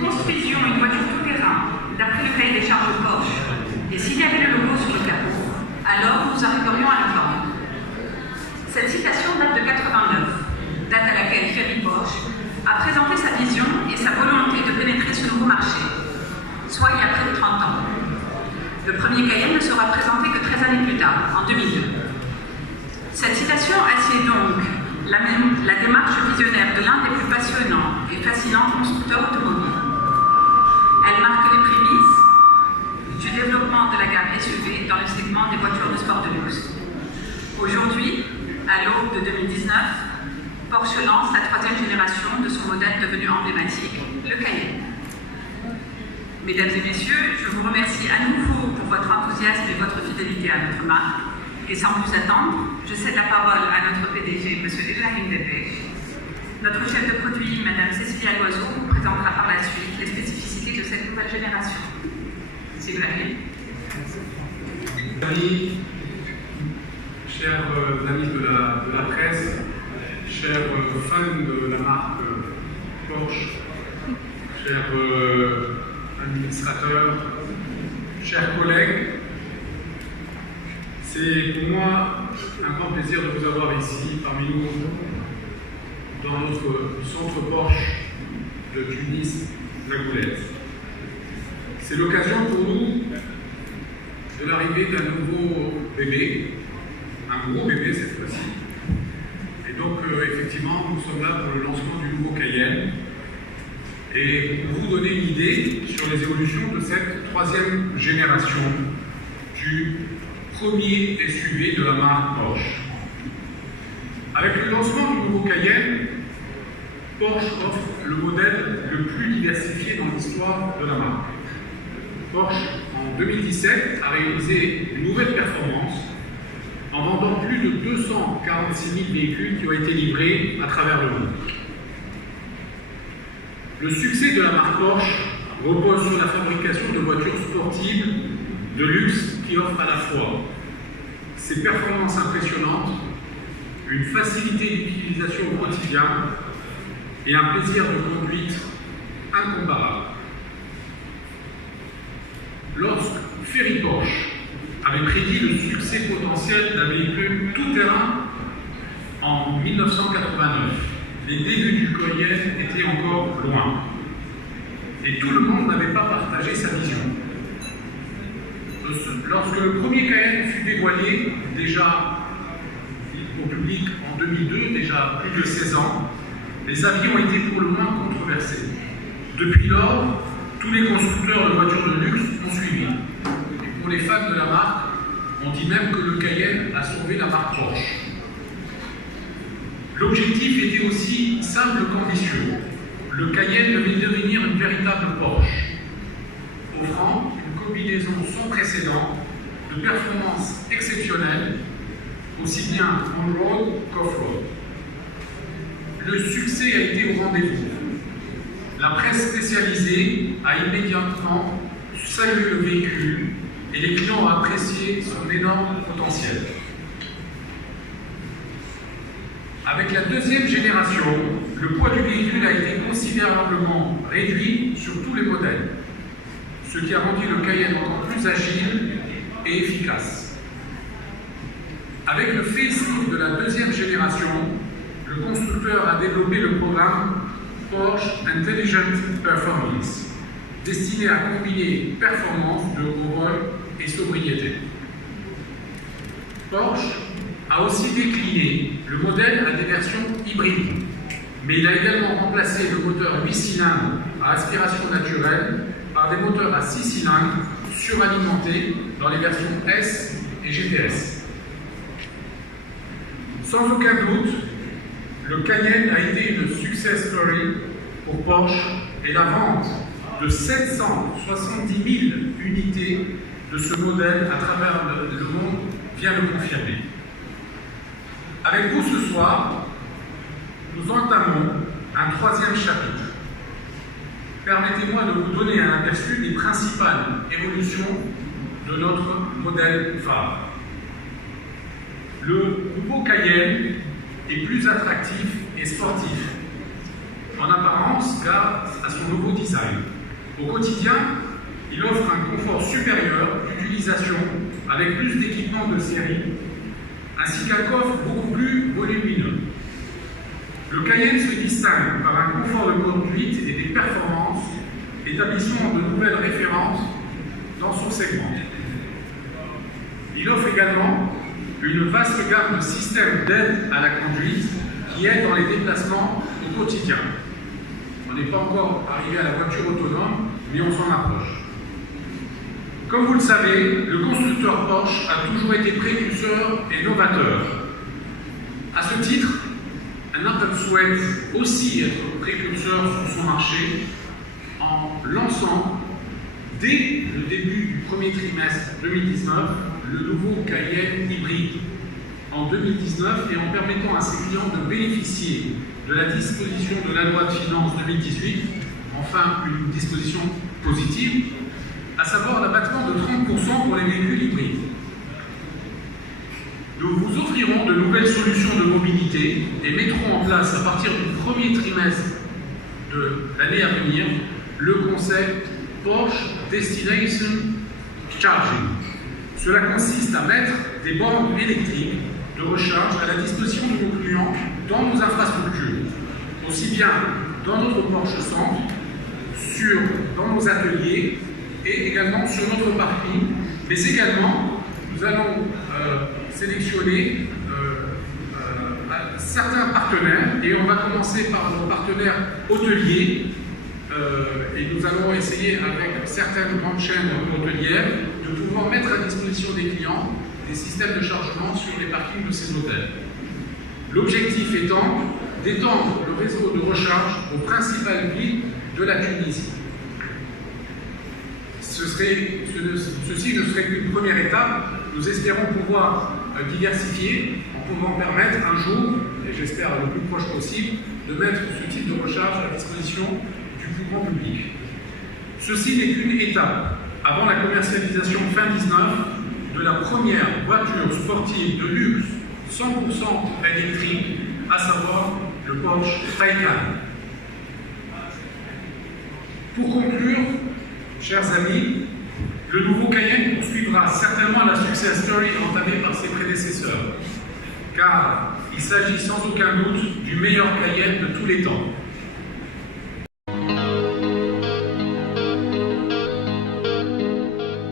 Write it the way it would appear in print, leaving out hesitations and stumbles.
nous construisions une voiture tout-terrain d'après le cahier des charges de Porsche, et s'il y avait le logo sur le capot, alors nous arriverions à le vendre. Cette citation date de 89, date à laquelle Ferry Porsche a présenté sa vision et sa volonté de pénétrer ce nouveau marché, soit il y a près de 30 ans. Le premier Cayenne ne sera présenté que 13 années plus tard, en 2002. Cette citation assied donc la démarche visionnaire de l'un des plus passionnants et fascinants constructeurs automobiles. Elle marque les prémices du développement de la gamme SUV dans le segment des voitures de sport de luxe. Aujourd'hui, à l'aube de 2019, Porsche lance la troisième génération de son modèle devenu emblématique, le Cayenne. Mesdames et messieurs, je vous remercie à nouveau pour votre enthousiasme et votre fidélité à notre marque. Et sans plus attendre, je cède la parole à notre PDG, M. Ibrahim Debech. Notre chef de produit, Mme Cécilia Loiseau, vous présentera par la suite les spécificités de cette nouvelle génération. C'est Ibrahim. Amis, chers amis de la presse, chers fans de la marque Porsche, chers administrateurs, chers collègues, c'est pour moi un grand plaisir de vous avoir ici parmi nous dans notre centre Porsche de Tunis-La Goulette. C'est l'occasion pour nous de l'arrivée d'un nouveau bébé, un gros bébé cette fois-ci. Et donc effectivement, nous sommes là pour le lancement du nouveau Cayenne et pour vous donner une idée sur les évolutions de cette troisième génération du premier SUV de la marque Porsche. Avec le lancement du nouveau Cayenne, Porsche offre le modèle le plus diversifié dans l'histoire de la marque. Porsche, en 2017, a réalisé une nouvelle performance en vendant plus de 246 000 véhicules qui ont été livrés à travers le monde. Le succès de la marque Porsche repose sur la fabrication de voitures sportives de luxe qui offrent à la fois ses performances impressionnantes, une facilité d'utilisation au quotidien et un plaisir de conduite incomparable. Lorsque Ferry Porsche avait prédit le succès potentiel d'un véhicule tout-terrain en 1989, les débuts du Cayenne étaient encore loin et tout le monde n'avait pas partagé sa vision. Lorsque le premier Cayenne fut dévoilé, déjà au public en 2002, déjà plus de 16 ans, les avis ont été pour le moins controversés. Depuis lors, tous les constructeurs de voitures de luxe ont suivi. Et pour les fans de la marque, on dit même que le Cayenne a sauvé la marque Porsche. L'objectif était aussi simple qu'ambitieux. Le Cayenne devait devenir une véritable Porsche, offrant une combinaison sans précédent de performances exceptionnelles, aussi bien on-road qu'off-road. Le succès a été au rendez-vous. La presse spécialisée a immédiatement salué le véhicule et les clients ont apprécié son énorme potentiel. Avec la deuxième génération, le poids du véhicule a été considérablement réduit sur tous les modèles, ce qui a rendu le Cayenne encore plus agile et efficace. Avec le facelift de la deuxième génération, le constructeur a développé le programme Porsche Intelligent Performance, destiné à combiner performance de haut vol et sobriété. Porsche a aussi décliné le modèle à des versions hybrides, mais il a également remplacé le moteur 8 cylindres à aspiration naturelle par des moteurs à 6 cylindres suralimentés dans les versions S et GTS. Sans aucun doute, le Cayenne a été une success story pour Porsche et la vente de 770 000 unités de ce modèle à travers le monde vient le confirmer. Avec vous ce soir, nous entamons un troisième chapitre. Permettez-moi de vous donner un aperçu des principales évolutions de notre modèle phare. Le nouveau Cayenne est plus attractif et sportif, en apparence grâce à son nouveau design. distingue. Au quotidien, il offre un confort supérieur d'utilisation avec plus d'équipements de série, ainsi qu'un coffre beaucoup plus volumineux. Le Cayenne se distingue par un confort de conduite et des performances, établissant de nouvelles références dans son segment. Il offre également une vaste gamme de systèmes d'aide à la conduite qui aident dans les déplacements au quotidien. On n'est pas encore arrivé à la voiture autonome, mais on s'en approche. Comme vous le savez, le constructeur Porsche a toujours été précurseur et novateur. À ce titre, Norton souhaite aussi être précurseur sur son marché en lançant, dès le début du premier trimestre 2019, le nouveau Cayenne hybride en 2019 et en permettant à ses clients de bénéficier de la disposition de la loi de finances 2018, enfin une disposition positive, à savoir l'abattement de 30% pour les véhicules hybrides. Nous vous offrirons de nouvelles solutions de mobilité et mettrons en place à partir du premier trimestre de l'année à venir le concept Porsche Destination Charging. Cela consiste à mettre des bornes électriques de recharge à la disposition de nos clients dans nos infrastructures, aussi bien dans notre Porsche Centre, dans nos ateliers et également sur notre parking, mais également nous allons sélectionner certains partenaires et on va commencer par nos partenaires hôteliers et nous allons essayer avec certaines grandes chaînes hôtelières de pouvoir mettre à disposition des clients des systèmes de chargement sur les parkings de ces hôtels. L'objectif étant d'étendre le réseau de recharge aux principales villes de la Tunisie. Ceci ne serait qu'une première étape. Nous espérons pouvoir diversifier en pouvant permettre un jour, et j'espère le plus proche possible, de mettre ce type de recharge à la disposition du plus grand public. Ceci n'est qu'une étape avant la commercialisation fin 19 de la première voiture sportive de luxe 100% électrique, à savoir le Porsche Taycan. Pour conclure, chers amis, le nouveau Cayenne poursuivra certainement la success story entamée par ses prédécesseurs, car il s'agit sans aucun doute du meilleur Cayenne de tous les temps.